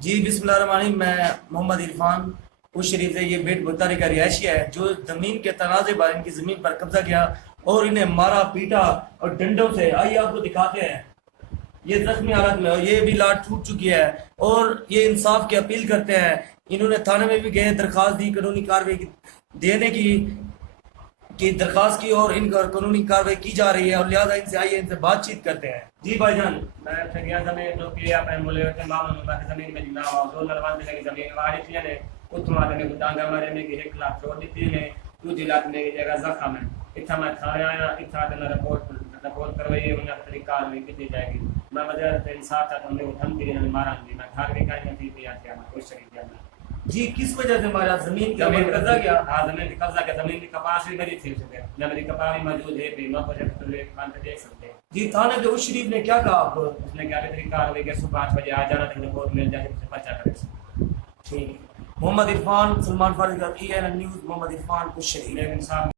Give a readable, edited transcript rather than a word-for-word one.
جی بسم اللہ الرحمن الرحیم، میں محمد عرفان اس شریف سے یہ بیٹ بتاری کا رہائشی ہے جو زمین کے تنازع پر ان کی زمین پر قبضہ کیا اور انہیں مارا پیٹا اور ڈنڈوں سے. آئیے آپ کو دکھاتے ہیں. یہ زخمی حالت میں اور یہ بھی لاٹ ٹوٹ چکی ہے اور یہ انصاف کی اپیل کرتے ہیں. انہوں نے تھانے میں بھی گئے، درخواست دی، قانونی کارروائی دینے کی درخواست کی اور ان پر قانونی کارروائی کی جا رہی ہے اور لہٰذا ان سے آئیے ان سے بات چیت کرتے ہیں. جی بھائی جان. میں گیا زمین جو کہ اپنے ملے کے معاملے میں زمین میں جنا ہوا دو نروان دے کی زمین واری تھی نے کچھ ماتے نے ڈانگا مارے نے کہ 1 لاکھ چھوڑ دی نے دوسری لاکھ نے جگہ زخم ہے. اتنا میں تھانے آیا، اتنا دن رپورٹ کروائی انہیں طریقہ کارروائی کی جائے گی. میں وجہ سے انصاف چاہتا ہوں کہ ہم بھی مارا دی میں گھر بھی کہیں نہیں دیا کیا میں کوئی شریف جانا. جی کس وجہ سے ہمارا زمین کا زمین قبضہ کیا؟ ہاں زمین کی قبضہ کیا. زمین کی کپاس بھی میری تھی میری کپاس بھی موجود ہے بھی میں کچھ کان پہ دیکھ سکتے ہیں. جی تھانے کے اس شریف نے کیا کہا آپ کو؟ اس نے کیا طریقہ کارروائی کے صبح 8 بجے آ جانا تھا رپورٹ مل جائے سے بچا کرے. ٹھیک. محمد عرفان، سلمان فارغ، EN نیوز، محمد عرفان کچھ شریف. لیکن صاحب